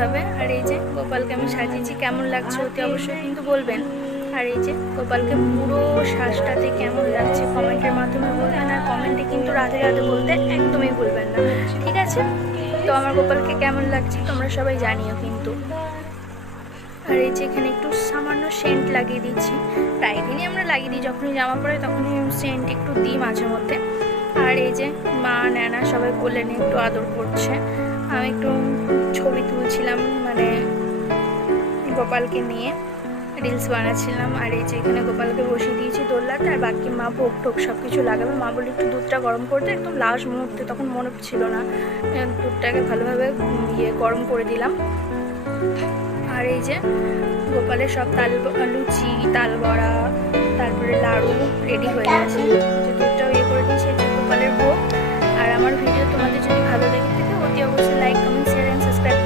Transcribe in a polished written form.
হবে। আর এই যে গোপালকে আমি সাজিয়েছি, কেমন লাগছে অতি অবশ্যই কিন্তু বলবেন। আর এই যে গোপালকে পুরো শ্বাসটাতে কেমন লাগছে কমেন্টের মাধ্যমে বলবেন, আর কমেন্টে কিন্তু রাধে রাধে বলতে একদমই ভুলবেন না, ঠিক আছে? তো আমার গোপালকে কেমন লাগছে তোমরা সবাই জানিও কিন্তু। আর এই যে এখানে একটু সামান্য সেন্ট লাগিয়ে দিচ্ছি, প্রায় দিনই আমরা লাগিয়ে দিই, যখনই জামা পরে তখনই সেন্ট একটু দিই মাঝে মধ্যে। আর এই যে মা ন্যানা সবাই কোলে নিয়ে একটু আদর করছে, আমি একটু ছবি তুলছিলাম মানে গোপালকে নিয়ে রিলস বানাচ্ছিলাম। আর এই যে এখানে গোপালকে বসিয়ে দিয়েছি দোলনাতে, আর বাকি মা ভোগ টোক সব কিছু লাগাবে। মা বলে একটু দুধটা গরম করতে, একদম লাস্ট মুহূর্তে, তখন মনে ছিল না, দুধটাকে ভালোভাবে গরম করে দিলাম। আর এই যে গোপালের সব লুচি, তাল বড়া, তারপরে লাড়ু রেডি হয়ে গেছে, যে দুধটাও করে দিয়েছি, যে গোপালের ভোগ। আর আমার ভিডিও তোমাদের যদি ভালো লেগে থাকে অতি অবশ্যই like, comment, share and subscribe